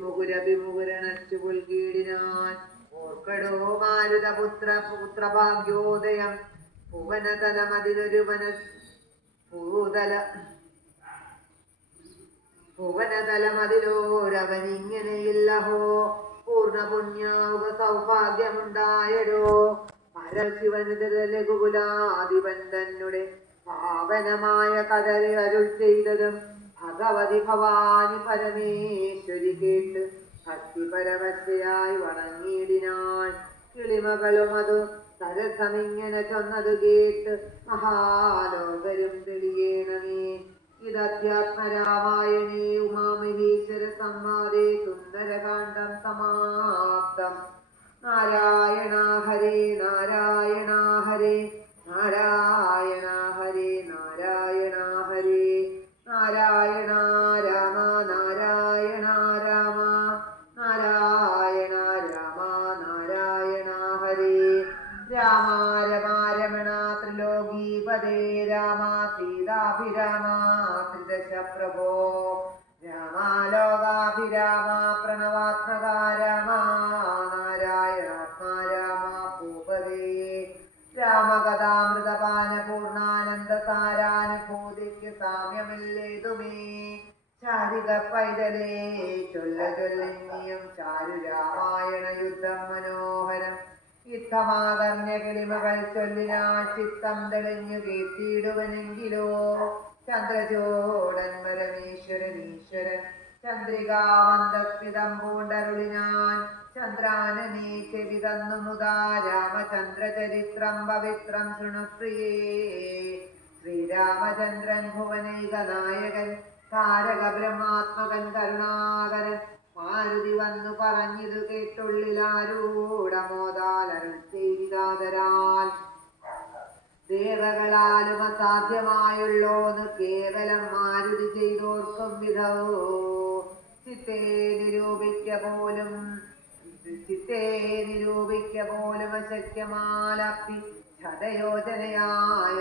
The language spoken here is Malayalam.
മുകുരഭിമുകുരണച്ചു പുൽകീടിനാൻ ഓർക്കടോ പുത്രഭാഗ്യോദയം ഭുവനതലമതിലൊരു ഭുവനതലമതിലോരവനിങ്ങനെയില്ലഹോ പൂർണ്ണ പുണ്യാവുക സൗഭാഗ്യമുണ്ടായടോ പരശിവനുതലകുലാധിപൻ തന്നെ പാവനമായ കഥറി അരുൾ ചെയ്തതും ഭഗവതി ഭവാനി പരമേശ്വരി കേട്ട് ഭക്തിപരവശയായി വണങ്ങിയിടിനാൾ കിളിമകളും അതു സരസമിങ്ങനെ ചൊന്നതു കേട്ട് മഹാലോകരും തെളിയേണമേ. ഇതധ്യാത്മരാമായണേ ഉമാമഹേശ്വര സംവാദേ സുന്ദരകാണ്ഡം സമാപ്തം. നാരായണ ഹരേ നാരായണ ഹരേ നാരായണ ഹരേ നാരായണ ഹരേ നാരായണ രാമ നാരായണ രാമ നാരായണ രാമ നാരായണ ഹരേ രാമ രമാരമണ ത്രിലോകീപദേ രാമ സീതാഭിരാമ ത്രിദശ പ്രഭോ രാമ ലോകാഭിരാമ പ്രണവാത്മക രാമ നാരായണാത്മാ രാമ ഭൂപദേ രാമകഥാമൃതപാന പൂർണ്ണാനന്ദ സാരാനുഭൂതിക്ക് സാമ്യമില്ലേതുമേ. ചാരിക പൈതലേ ചൊല്ലിനിയും ചാരു രാമായണ യുദ്ധം മനോഹരം യുദ്ധമാകർണ്യ കിളിമകൾ ചൊല്ലിനാൾ ചിത്തം തെളിഞ്ഞു കേട്ടിടുവനെങ്കിലോ ചന്ദ്രചൂടൻ പരമേശ്വരനീശ്വരൻ ചന്ദ്രികാമന്ദസ്മിതം പൂണ്ടരുളിനാൻ ചന്ദ്രാനനീ ചെവി തന്നു മുതാ രാമചന്ദ്രചരിത്രം പവിത്രം ശൃണുപ്രിയേ. ശ്രീരാമചന്ദ്രൻ ഭുവനൈക നായകൻ താരക ബ്രഹ്മാത്മകൻ കരുണാകരൻ മാരുതി വന്നു പറഞ്ഞിതു കേട്ടുള്ളിലാരൂഢമോദാൽ അരുൾ ചെയ്താദരാൽ ദേവകളാലും അസാധ്യമായുള്ളോന്ന് കേവലം മാരുതി ചെയ്തോർക്കും വിധവോ ചിത്തേ നിരൂപിക്ക പോലും അശക്യമാലപ്പി ശതയോജനയായ